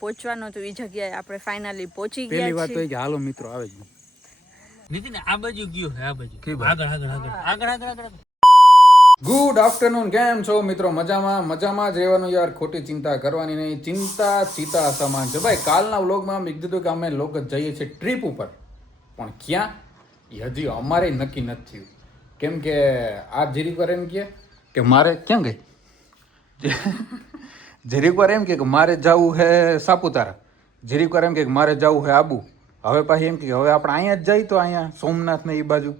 પહોંચવાનો તો એ જગ્યાએ આપણે ફાઇનલી પહોંચી ગયા પહેલી વાત તો કે હાલો મિત્રો આવે જ નીતિન આ બાજુ ગયો હે આ બાજુ આગળ ગુડ આફ્ટરનૂન. કેમ છો મિત્રો? મજામાં જ રહેવાનું યાર. ખોટી ચિંતા કરવાની નહીં. ચિંતા ચિતા સમાન છે ભાઈ. કાલના વ્લોગમાં મેં કીધું કે અમે લોકો જઈએ છીએ ટ્રીપ ઉપર, પણ ક્યાં એ હજી અમારે નક્કી નથી થયું. કેમ કે આ જરીક વાર એમ કે મારે ક્યાં ગઈ જરીક વાર એમ કે મારે જવું હે સાપુતારા, જરીક વાર એમ કે મારે જવું હે આબુ. હવે પાછી એમ કે હવે આપણે અહીંયા જ જઈએ તો અહીંયા સોમનાથ ને એ બાજુ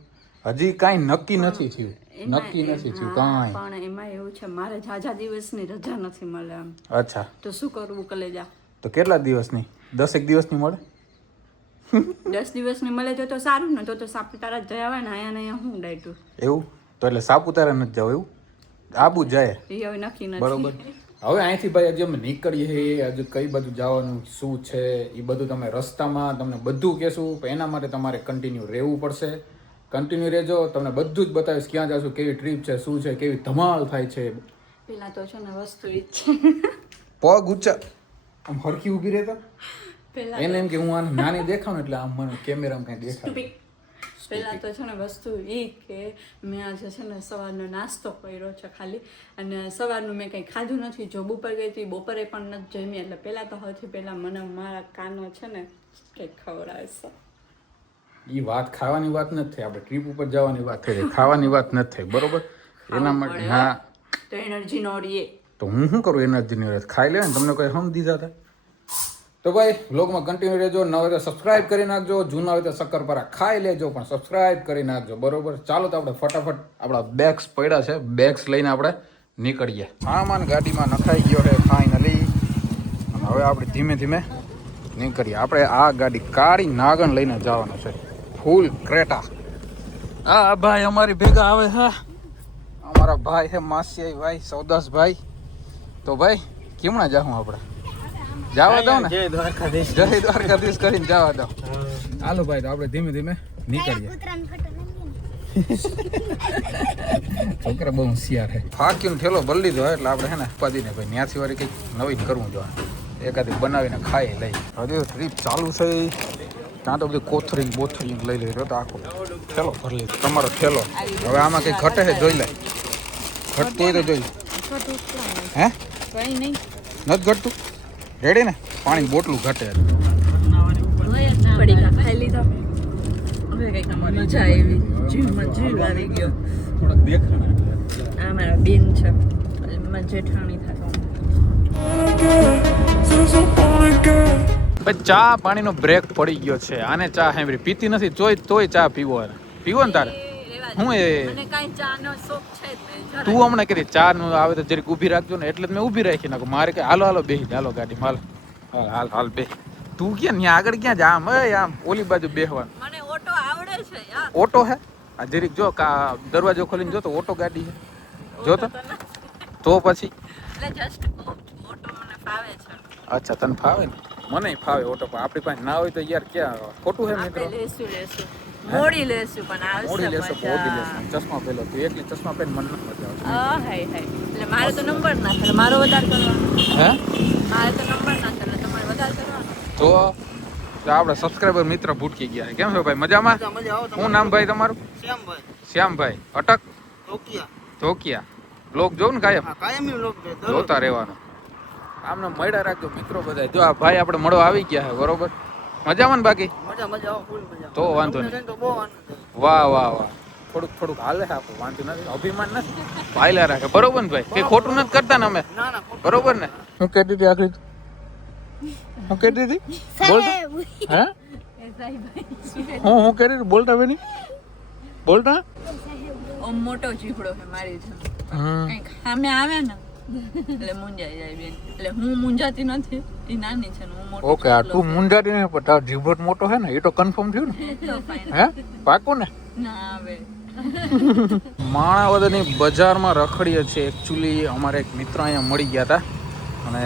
હજી કાંઈ નક્કી નથી થયું. પણ એમાં એવું છે મારે ઝાઝા દિવસની રજા નથી મળે આમ. અચ્છા, તો શું કરવું કલેજા? તો કેટલા દિવસની? 10 દિવસની મળે? 10 દિવસની મળે તો સારું ને. તો સાપુતારા જ જયા હોય ને. અહીંયા ને અહીંયા હું ડાયટું એવું તો એટલે સાપુતારા નથી જવું, એવું આબુ જાય એ હવે નક્કી નથી. બરોબર. હવે અહીંથી ભાઈ હજી અમે નીકળીએ, હજુ કઈ બાજુ જવાનું શું છે એ બધું તમે રસ્તામાં તમને બધું કહેશું. એના માટે તમારે કન્ટિન્યુ રહેવું પડશે. કન્ટિન્યુ રહેજો, તમને બધું જ બતાવીશ ક્યાં જશું, કેવી ટ્રીપ છે, શું છે, કેવી ધમાલ થાય છે. પેલા તો છે ને વસ્તુ ઈ છે પગ ઊંચા આમ હરખી ઊભી રહેતા. પેલા એને એમ કે હું આને નાની દેખાવ ને એટલે આમ મને કેમેરામાં કઈ દેખાય. પેલા તો છે ને વસ્તુ એ કે મેં આજે છે ને સવારનો નાસ્તો કર્યો છે ખાલી, અને સવારનું મેં કંઈ ખાધું નથી. જોબ ઉપર ગઈ હતી, બપોરે પણ નથી જમી. એટલે પહેલાં તો સૌથી પહેલાં મને મારા કાનો છે ને કંઈક ખવડાવશે. એ વાત ખાવાની વાત નથી થઈ, આપણે ટ્રીપ ઉપર જવાની વાત થઈ, ખાવાની વાત નથી થઈ. બરોબર. એના માટે હા તો એનર્જી નો રહીએ તો હું શું કરું? એનર્જી ની વાત ખાઈ લે ને. તમને કોઈ હમ દીધા હતા તો ભાઈ વ્લોગમાં કન્ટિન્યુ રહેજો. ન હોય તો સબસ્ક્રાઇબ કરી નાખજો, જૂના હોય તો શક્કરપારા ખાઈ લેજો, પણ સબસ્ક્રાઇબ કરી નાખજો. બરોબર. ચાલો તો આપણે ફટાફટ આપણા બેગ્સ પડ્યા છે, બેગ્સ લઈને આપણે નીકળીએ. સામાન ગાડીમાં નખાઈ ગયો છે ફાઇનલી. હવે આપણે ધીમે ધીમે નીકળીએ. આપણે આ ગાડી કાળી નાગણ લઈને જવાનું છે, ફૂલ ક્રેટા. હા ભાઈ અમારી ભેગા આવે હા, અમારા ભાઈ છે માસી ભાઈ સૌદાસભાઈ. તો ભાઈ કેમણા જાઉં આપણે? જવા દો ને, જય દ્વારકાધીશ કરીને જવા દો. હાલો ભાઈ, તો આપણે ધીમે ધીમે નીકળીએ. છોકરા બહુ હોશિયાર છે. ફાક્યું ઠેલો ભરી લીધો એટલે આપણે હે ને ઉપાદીને ભાઈ ત્યાંથી વાળી કંઈક નવીન કરવું જોઈએ, એકાદી બનાવીને ખાઈ લઈ. હજી ટ્રીપ ચાલુ છે ત્યાં તો બધું કોથરી બોથરી લઈ લીધો તો આખો ઠેલો ભરી લીધો. તમારો ઠેલો હવે આમાં કંઈ ઘટે છે જોઈ લે. ઘટતું હોય તો જોઈ હે કઈ નહીં નથી ઘટતું. રેડી ને? પાણી બોટલું ઘટે પડી ખાઈ લીધો. હવે કંઈક મજા આવી, જીવમાં જીવ આવી ગયો. થોડાક દેખાણા આ મારા બેન છે, એમાં જેઠાણી થાય. ચા પાણીનો બ્રેક પડી ગયો છે. આને ચા સાંભળી પીતી નથી, તોય ચા પીવો પીવો ને તારે. હું એ મને કાંઈ ચાનો શોખ છે જ નહીં. તું હમણાં કીધી ચા નું આવે તો જરીક ઊભી રાખજો ને, એટલે મેં ઊભી રાખી નાખું. મારે કે હાલો હાલો બેસી હાલો ગાડીમાં હાલ હાલ બે. તું ક્યાં ત્યાં આગળ ક્યાં જા? આમ આમ ઓલી બાજુ બેસવાનું. મને ઓટો આવડે છે યાર. ઓટો હે? આ જરીક જો દરવાજો ખોલીને જો તો ઓટો ગાડી છે. જો તો પછી એટલે જસ્ટ ઓટો મને ફાવે છે. અચ્છા તને ફાવે ને? મને ફાવે ઓટો, પણ આપણી પાસે ના હોય તો યાર ક્યાં ખોટું છે મિત્રો. લેશું મોડી લેશું પણ આવશે. મોડી લેશો મોડી લેશો. ચશ્મા પહેલો તું એકલી ચશ્મા પહેરી મને નથી મજા આવતી. હાય એટલે મારે તો નંબર ના થાય, મારો વધારે કરવાનો. હે મારે તો નંબર ના થાય, તમારે વધારે કરવાનો. તો આપણે સબસ્ક્રાઇબર મિત્ર ભૂટકી ગયા. કેમ છો ભાઈ? મજામાં? શું નામ ભાઈ તમારું? શ્યામભાઈ. અટક ધોકિયા. બ્લોગ જોઉં ને કાયમ જોતા રહેવાનું. આમને મળ્યા રાખજો મિત્રો બધા. જો આ ભાઈ આપણે મળવા આવી ગયા છે. બરોબર. મજામાં ને? બાકી તો વાંધો નહીં. વાહ વાહ વાહ. થોડુંક હાલે છે આપણું, વાંધો નથી. અભિમાન નથી, ભાઈલા રાખે. બરોબર ને ભાઈ? કઈ ખોટું નથી કરતા ને અમે? બરોબર ને? હું કહેતી હતી આખરી હું કહેતી હતી બોલતા હે હું કહેતી હતી બોલતા બેની બોલતા. ઓમ મોટો જીભડો છે મારી છે. કંઈક સામે આવે ને એટલે મુંજાઈ જાય બેન. એટલે હું મુંજાતી નથી, એ નાની છે ને હું મોટી. ઓકે, આ તું મુંજાતી નહીં પણ તારો જીભડો મોટો છે ને, એ તો કન્ફર્મ થયું ને? હે પાકું ને? ના આવે. માણાવદરની બજારમાં રખડીએ છીએ. એકચ્યુઅલી અમારે એક મિત્ર અહીંયા મળી ગયા હતા અને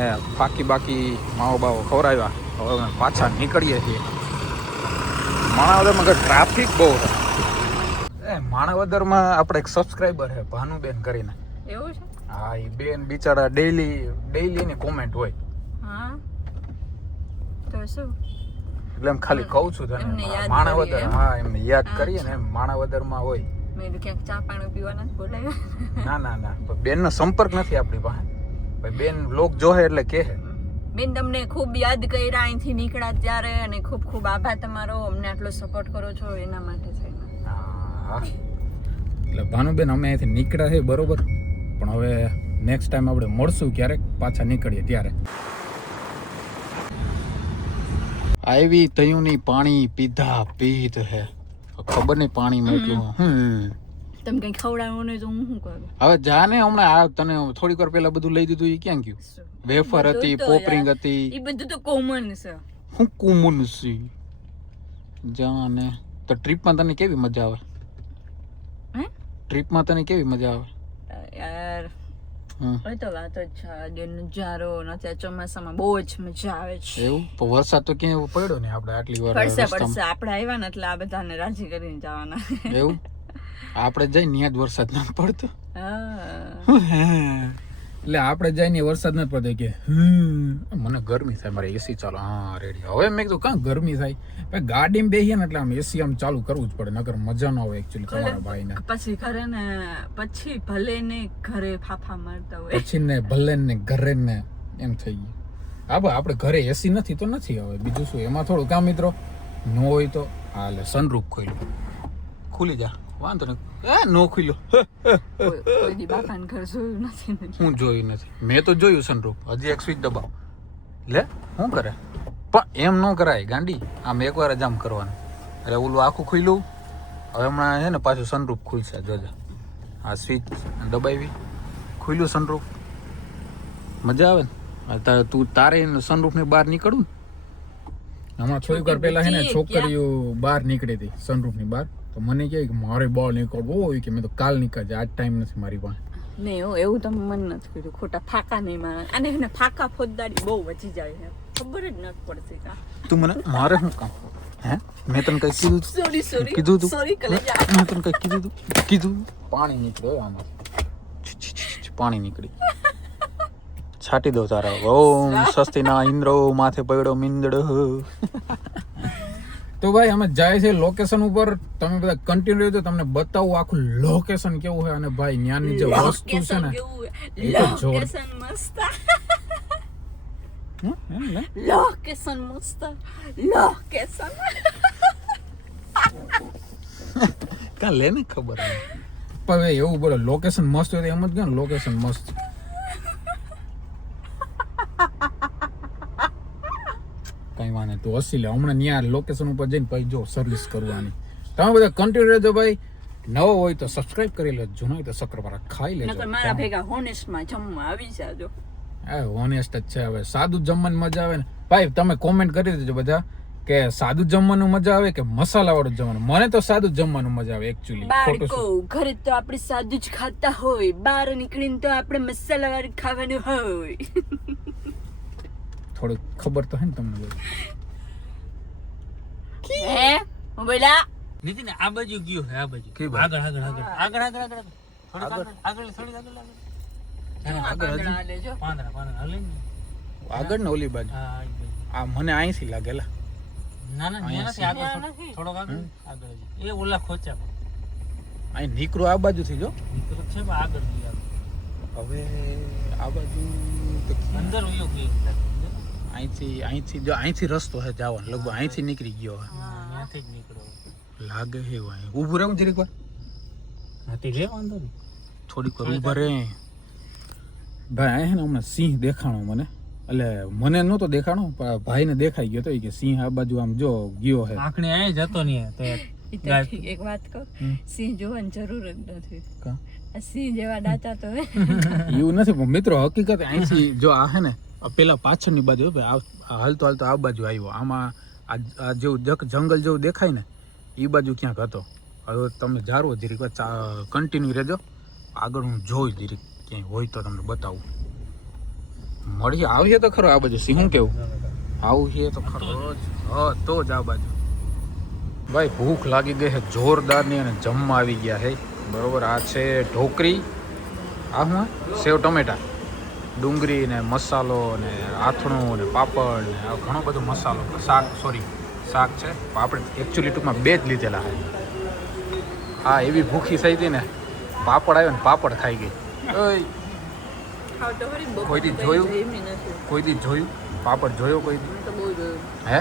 બાકી માવો બાવો ખવડાવ્યા. હવે અમે પાછા નીકળીએ છીએ. માણાવદરમાં ટ્રાફિક બહુ છે. માણાવદરમાં આપણે એક સબસ્ક્રાઈબર છે ભાનુબેન કરીને. એવું છે? હા, એ બેન બિચારા ડેઈલી એની કોમેન્ટ હોય. હા શું એટલે એમ ખાલી કહું છું તને એમને યાદ માણાવદર કરીએ, એમ? હા એમને યાદ કરીએ ને એમ માણાવદરમાં હોય મેં કીધું ક્યાંક ચા પાણી પીવાના જ બોલાવ્યા. ના બેનનો સંપર્ક નથી આપણી પાસે ભાઈ બેન લોક જોહે એટલે કહે બેન તમને ખૂબ યાદ કર્યા અહીંથી નીકળ્યા ત્યારે, અને ખૂબ ખૂબ આભાર તમારો, અમને આટલો સપોર્ટ કરો છો એના માટે થઈને. હા એટલે ભાનુબેન અમે અહીંથી નીકળ્યા છે બરોબર, પણ હવે નેક્સ્ટ ટાઈમ આપણે મળશું ક્યારેક પાછા નીકળીએ ત્યારે. આવી તયુંની પાણી પીધા પીધ હે ખબર નહીં પાણીમાં એટલું તમે કઈ ખવડાવો ને તો હું શું કરું? હવે જાને હમણાં આ તને થોડીક વાર પહેલા બધું લઈ દીધું એ ક્યાં ગયું? વેફર હતી, પોપરિંગ હતી, એ બધું તો કોમન છે. હું કુમુન સી જાને. તો ટ્રીપમાં તને કેવી મજા આવે? હે ટ્રીપમાં તને કેવી મજા આવે? યાર એ તો વાત જ છે. આજે નજારો નથી, ચોમાસામાં બહુ જ મજા આવે છે. એવું પણ વરસાદ તો ક્યાંય એવો પડ્યો ને આપણે આટલી વાર પડશે રસ્તામાં. આપણે આવ્યા ને એટલે આ બધાને રાજી કરીને જવાના. એવું આપણે જઈ ત્યાં જ વરસાદ ના પડતો. હા. એટલે આપણે જઈને વરસાદ નથી પડતો કે મને ગરમી થાય, મારે એસી ચાલો. હા રેડી. હવે મેં કીધું કાં ગરમી થાય ભાઈ, ગાડીમાં બેસીએ ને એટલે આમ એસી આમ ચાલુ કરવું જ પડે, નકર મજા ન આવે એકચ્યુઅલી તમારા ભાઈને. પછી ઘરે ને પછી ભલે ને ઘરે ફાફા મારતા હોય, પછી ને ભલે ને ઘરે ને એમ થઈ ગયું. હા ભાઈ આપણે ઘરે એસી નથી તો નથી, હવે બીજું શું એમાં થોડું કામ મિત્રો ન હોય તો હાલે. સનરૂફ ખુલી જા વાંધો ને નો ખુલ્યો. કોઈ દી બાપાને ઘર જોયું નથી ને. હું જોયું નથી, મેં તો જોયું સનરૂફ. હજી એક સ્વિચ દબાવ લે શું કરે, પણ એમ ન કરાય ગાંડી, આમ એકવાર જ આમ કરવાનું. એટલે ઓલું આખું ખુલ્યું, હવે હમણાં છે ને પાછું સનરૂફ ખુલશે જોજે. આ સ્વિચ દબાવી ખુલ્યું સનરૂફ, મજા આવે ને. તું તારે સનરૂફ ને બહાર નીકળું હમણાં થોડીક વાર પહેલા છે ને છોકરીઓ બહાર નીકળી હતી સનરૂફ ની બહાર, તો મને કહે કે મારે બહાર નીકળવું હોય કે મેં તો કાલ નીકળજે, આજ ટાઈમ નથી મારી પાસે. નહીં એવું તમે મન નથી કર્યું, ખોટા ફાકા નહીં મારે. અને એને ફાકા ફોજદારી બહુ વધી જાય છે, ખબર જ નથી પડતી. તું મને મારે શું કામ હે? મેં તને કઈ કીધું? સોરી કીધું તું? સોરી કલેજા. મેં તને કઈ કીધું? પાણી નીકળ્યો આમાં, પાણી નીકળી. છાટી દો તારા ઓમ સ્વસ્તિ ના ઇન્દ્રો માથે પડ્યો મીંદડો. તો ભાઈ અમે જાય છે લોકેશન ઉપર, તમે બધા કન્ટિન્યુ રહેજો, તમને બતાવું આખું લોકેશન કેવું છે. અને ભાઈ ન્યાની જે વસ્તુ છે ને એ તો જોર. લોકેશન મસ્ત. લોકેશન મસ્ત. લોકેશન કાં લે ને ખબર પણ એવું બોલો લોકેશન મસ્ત હોય તો એમ જ કહો ને લોકેશન મસ્ત. કઈ વાંધો તું હસી લે, હમણાં ત્યાં લોકેશન ઉપર જઈને પછી જો સર્વિસ કરવાની. તમે બધા કન્ટિન્યુ રહેજો ભાઈ. નવો હોય તો સબસ્ક્રાઇબ કરી લેજો, જૂનો હોય તો શક્કરપારા ખાઈ લેજો. નકર મારા ભેગા હોનેસ્ટમાં જમવા આવી જાજો. હા હોનેસ્ટ જ છે. હવે સાદું જમવાની મજા આવે ને ભાઈ, તમે કોમેન્ટ કરી દેજો બધા કે સાદું જમવાનું મજા આવે કે મસાલા વાળું જમવાનું. મને તો સાદું જમવાનું મજા આવે એકચ્યુઅલી. બાળકો ઘરે તો આપણે સાદું જ ખાતા હોય, બહાર નીકળીને તો આપણે મસાલા વાળું ખાવાનું હોય. થોડું ખબર તો હે ને તમને બધું. હે હું બોલા નીતિન આ બાજુ ગયું હે, આ બાજુ કઈ બાજુ? આગળ થોડી આગળ લેજો. પાંદડા હાલે ને. આગળ ને ઓલી બાજુ હા આ બાજુ. આ મને અહીંથી લાગેલા. ના ત્યાં નથી, આગળ થોડોક આગળ એ ઓલા ખોચા અહીં નીકળું આ બાજુથી જો. નીકળો છે પણ આગળ ગયું. હવે આ બાજુ તો અંદર ઉયો ગયું. અહીંથી જો અહીંથી રસ્તો હે જવાનો, લગભગ અહીંથી નીકળી ગયો હે ત્યાંથી જ નીકળો લાગે હે. અહીં ઊભું રહેવું જરીક વાર, નથી રે વાંધો નહીં. થોડીક વાર ઊભા રહે ભાઈ. અહીં હે ને હમણાં સિંહ દેખાણો મને, એટલે મને નહોતો દેખાણો પણ ભાઈને દેખાઈ ગયો તો કે સિંહ આ બાજુ આમ જો ગયો હે. આંખણી અહીં જતો નહીં તો એક વાત કહું, સિંહ જોવાની જરૂર જ નથી. કા? આ સિંહ જેવા દાંતા તો હે. એવું નથી પણ મિત્રો હકીકત અહીંથી જો આ હે ને પેલા પાછળની બાજુ હાલતો હાલતો આ બાજુ આવ્યો. આમાં આ જેવું જંગલ જેવું દેખાય ને એ બાજુ ક્યાંક હતો. હવે તમે જારો જરીક કન્ટિન્યુ રહેજો, આગળ હું જોઈ જરીક ક્યાંય હોય તો તમને બતાવું. મળી આવીએ તો ખરો આ બાજુ સિંહ. શું કેવું આવું છે તો ખરો જ. હા તો જ આ બાજુ. ભાઈ ભૂખ લાગી ગઈ છે જોરદારની અને જમવા આવી ગયા છે બરોબર. આ છે ઢોકરી, આ હું સેવ ટમેટા ડુંગળી ને મસાલો ને આથણું ને પાપડ ને આ ઘણો બધો મસાલો શાક છે આપણે એકચ્યુઅલી ટૂંકમાં 2 જ લીધેલા છે. હા એવી ભૂખી થઈ હતી ને પાપડ આવ્યો ને પાપડ ખાઈ ગઈ. કોઈ દી જોયું પાપડ જોયો કોઈ દી? હે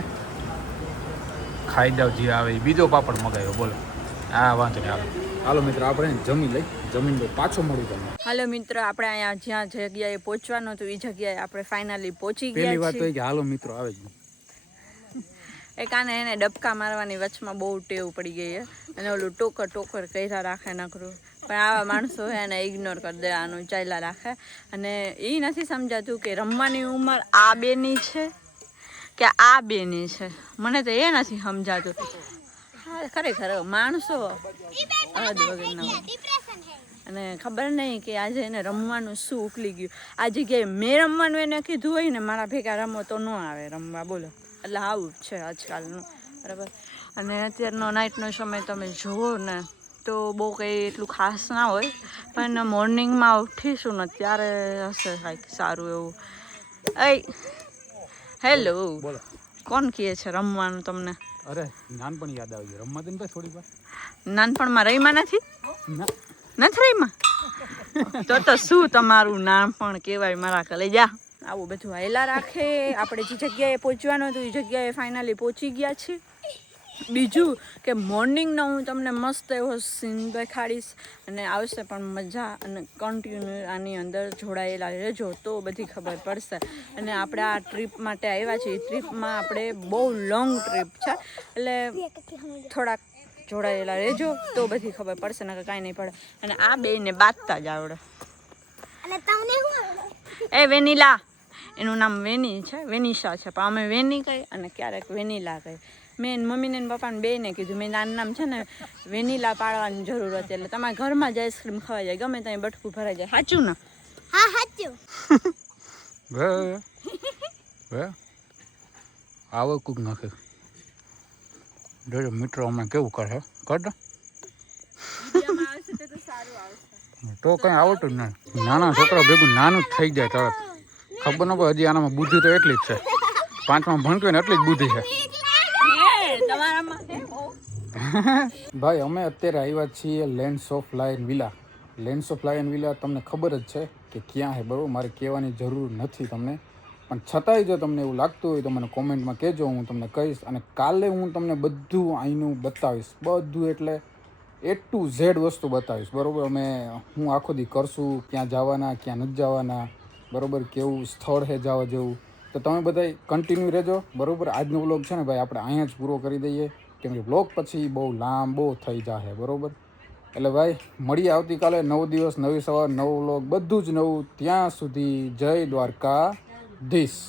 ખાઈ જાવ જે આવે એ બીજો પાપડ મગાવ્યો બોલો. હા વાંધો નહીં હાલો મિત્રો આપણે જમીન પાછો મળું તમને. હાલો મિત્રો આપણે અહીંયા જ્યાં જગ્યાએ પહોંચવાનું હતું એ જગ્યાએ આપણે ફાઇનલી પહોંચી પહેલી ગયા વાત તો છીએ. એ કે હાલો મિત્રો આવે જ એક આને એને ડબકા મારવાની વચમાં બહુ ટેવ પડી ગઈ છે અને ઓલું ટોકર કર્યા રાખે નકરું. પણ આવા માણસો છે એને ઇગ્નોર કરી દેવાનું, ચાલ્યા રાખે. અને એ નથી સમજાતું કે રમવાની ઉંમર આ બેની છે કે આ બેની છે. મને તો એ નથી સમજાતું. હા ખરેખર માણસો હદ વગરના હોય. અને ખબર નહીં કે આજે એને રમવાનું શું ઉકલી ગયું. આ જગ્યાએ મેં રમવાનું એને કીધું હોય ને મારા ભેગા રમો તો ન આવે રમવા, બોલો. એટલે આવું જ છે આજકાલનું, બરાબર. અને અત્યારનો નાઇટનો સમય તમે જુઓ ને તો બહુ કંઈ એટલું ખાસ ના હોય, પણ મોર્નિંગમાં ઉઠીશું ને ત્યારે હશે કાંઈક સારું એવું. હેલો, બોલો. કોણ કહે છે રમવાનું તમને? અરે નાનપણ યાદ આવી ગયું. રમવા દે ને ભાઈ થોડી વાર. નાનપણમાં રહીમાં નથી રહીમાં? તો શું તમારું નાનપણ કહેવાય મારા કલેજા. આવું બધું હાયલા રાખે. આપણે જે જગ્યાએ પહોંચવાનું હતું એ જગ્યાએ ફાઇનલી પહોંચી ગયા છીએ. બીજું કે મોર્નિંગનો હું તમને મસ્ત એવો સીન દેખાડીશ અને આવશે પણ મજા. અને કન્ટિન્યુ આની અંદર જોડાયેલા રહેજો તો બધી ખબર પડશે. અને આપણે આ ટ્રીપ માટે આવ્યા છીએ. ટ્રીપમાં આપણે બહુ લોંગ ટ્રીપ છે એટલે થોડાક જોડાયેલા રહેજો તો બધી ખબર પડશે, નકર કાંઈ નહીં પડે. અને આ બેયને બાંધતા જ આવડે. એ વેનીલા, એનું નામ વેની છે, વેનિશા છે, પણ અમે વેની કહી અને ક્યારેક વેનીલા કહી. મેં મમ્મીને ને પપ્પાને બેને કીધું મેં આનું નામ છે ને વેનીલા પાડવાની જરૂર હતી, એટલે તમારા ઘરમાં જ આઈસ્ક્રીમ ખવાઈ જાય, ગમે ત્યાં બટકું ભરાઈ જાય. સાચું ને? હા સાચું. આવો કુક નાખે જોજો મિત્રો હમણાં કેવું કરે કરતો તો કંઈ આવડતું જ નહીં. નાના છોકરા ભેગું નાનું જ થઈ જાય તરત. ખબર ન પડે હજી આનામાં બુદ્ધિ તો એટલી જ છે. 5માં ભણતું હોય ને એટલી જ બુદ્ધિ છે. ભાઈ અમે અત્યારે આવ્યા છીએ lands of lion villa. Lands of lion villa તમને ખબર જ છે કે ક્યાં છે, બરાબર. મારે કહેવાની જરૂર નથી તમને, પણ છતાંય જો તમને એવું લાગતું હોય તો મને કોમેન્ટમાં કહેજો, હું તમને કહીશ. અને કાલે હું તમને બધું અહીંનું બતાવીશ, બધું એટલે A to Z વસ્તુ બતાવીશ, બરાબર. હું આખો દી કરશું, ક્યાં જવાના ક્યાં નથી જવાના, બરાબર. કેવું સ્થળ છે જવા જેવું. તો તમે બધા કન્ટિન્યુ રહેજો, બરાબર. આજનો વ્લોગ છે ને ભાઈ આપણે અહીંયા જ પૂરો કરી દઈએ, કેમ કે વ્લોગ પછી બહુ લાંબો થઈ જશે, બરાબર. એટલે ભાઈ મળીએ આવતીકાલે. નવો દિવસ, નવી સવાર, નવો વ્લોગ, બધું જ નવું. ત્યાં સુધી જય દ્વારકાધીશ.